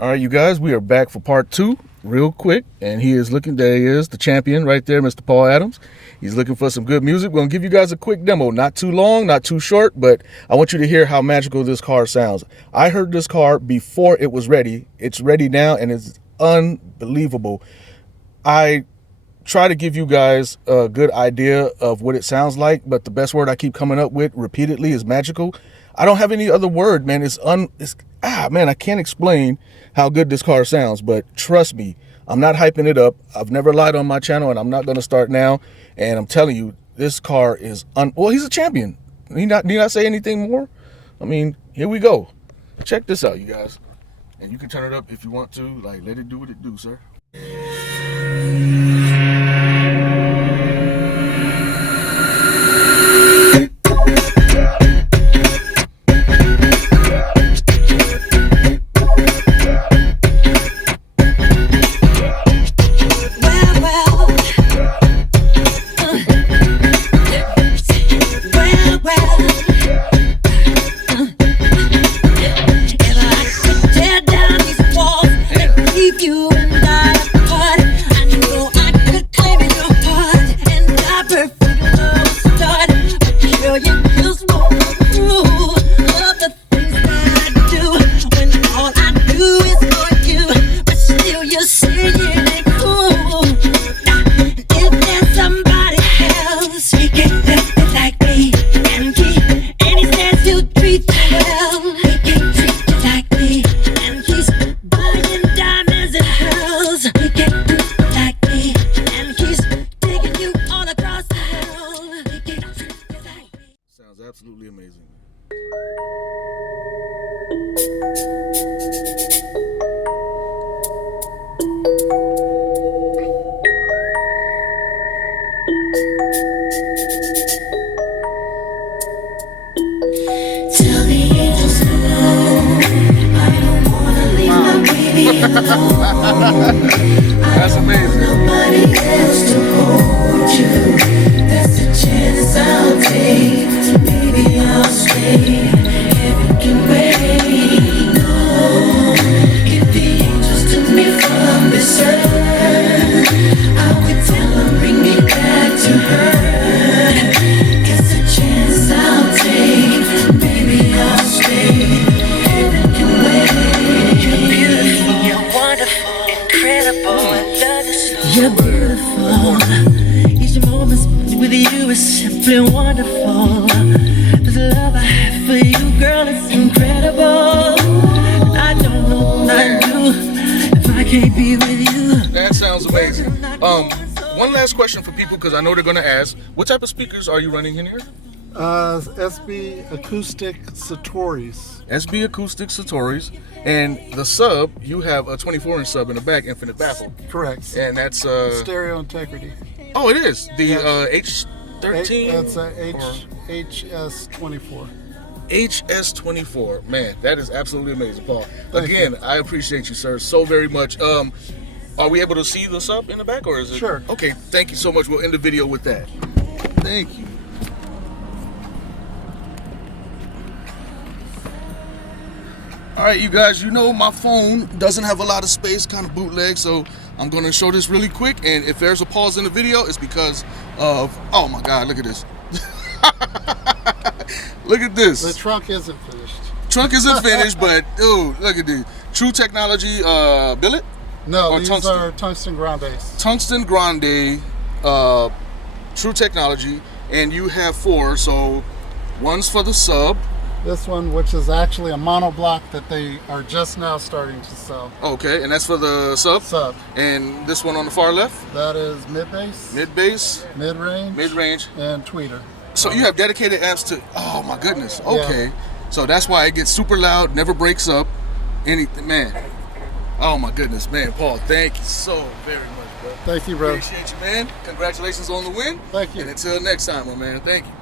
All right, you guys, we are back for part 2 real quick. And he is looking, there he is, the champion right there, Mr. Paul Adams. He's looking for some good music. We're going to give you guys a quick demo. Not too long, not too short, but I want you to hear how magical this car sounds. I heard this car before it was ready. It's ready now, and it's unbelievable. I try to give you guys a good idea of what it sounds like, but the best word I keep coming up with repeatedly is magical. I don't have any other word, man. Man, I can't explain how good this car sounds, but trust me, I'm not hyping it up. I've never lied on my channel, and I'm not going to start now. And I'm telling you, this car is well, he's a champion. Need I say anything more? I mean, here we go. Check this out, you guys. And you can turn it up if you want to. Like, let it do what it do, sir. Absolutely amazing. Tell the angels no, I don't wanna leave my baby alone. That's amazing. Nobody else to hold you. That's the chance I'll take. Maybe I'll stay. Heaven can wait. No, if the angels took me from this earth, I would tell them bring me back to her. It's a chance I'll take. Maybe I'll stay. Heaven can wait. You're beautiful. You're wonderful. Incredible. I love you so. You're beautiful. Each moment with you is simply wonderful. The love I have for you, girl, it's incredible. I don't know about you if I can't be with you. That sounds amazing. One last question for people, because I know they're going to ask. What type of speakers are you running in here? SB Acoustic Satori's. SB Acoustic Satori's. And the sub, you have a 24-inch sub in the back, infinite baffle. Correct. And that's stereo integrity. Oh, it is the Yes. H13. That's a HS24. HS24. Man, that is absolutely amazing, Paul. Thank Again, you. I appreciate you, sir, so very much. Are we able to see the sub in the back, or is it? Sure. Okay, thank you so much. We'll end the video with that. Thank you. All right, you guys, you know my phone doesn't have a lot of space, kind of bootleg, so I'm going to show this really quick. And if there's a pause in the video, it's because of, oh my God, look at this. Look at this. The trunk isn't finished. Trunk isn't finished, but dude, look at this. True Technology billet? No, Or these tungsten? are tungsten grandes. Tungsten Grande, True Technology, and you have 4. So one's for the sub. This one, which is actually a monoblock that they are just now starting to sell. Okay, and that's for the sub. Sub. And this one on the far left, That is mid-bass, mid-bass, mid-range, mid-range. and tweeter. So you have dedicated amps to, oh my goodness, okay. Yeah. So that's why it gets super loud, never breaks up, anything, man. Oh my goodness, man, Paul, thank you so very much, bro. Thank you, bro. Appreciate you, man. Congratulations on the win. Thank you. And until next time, my man, thank you.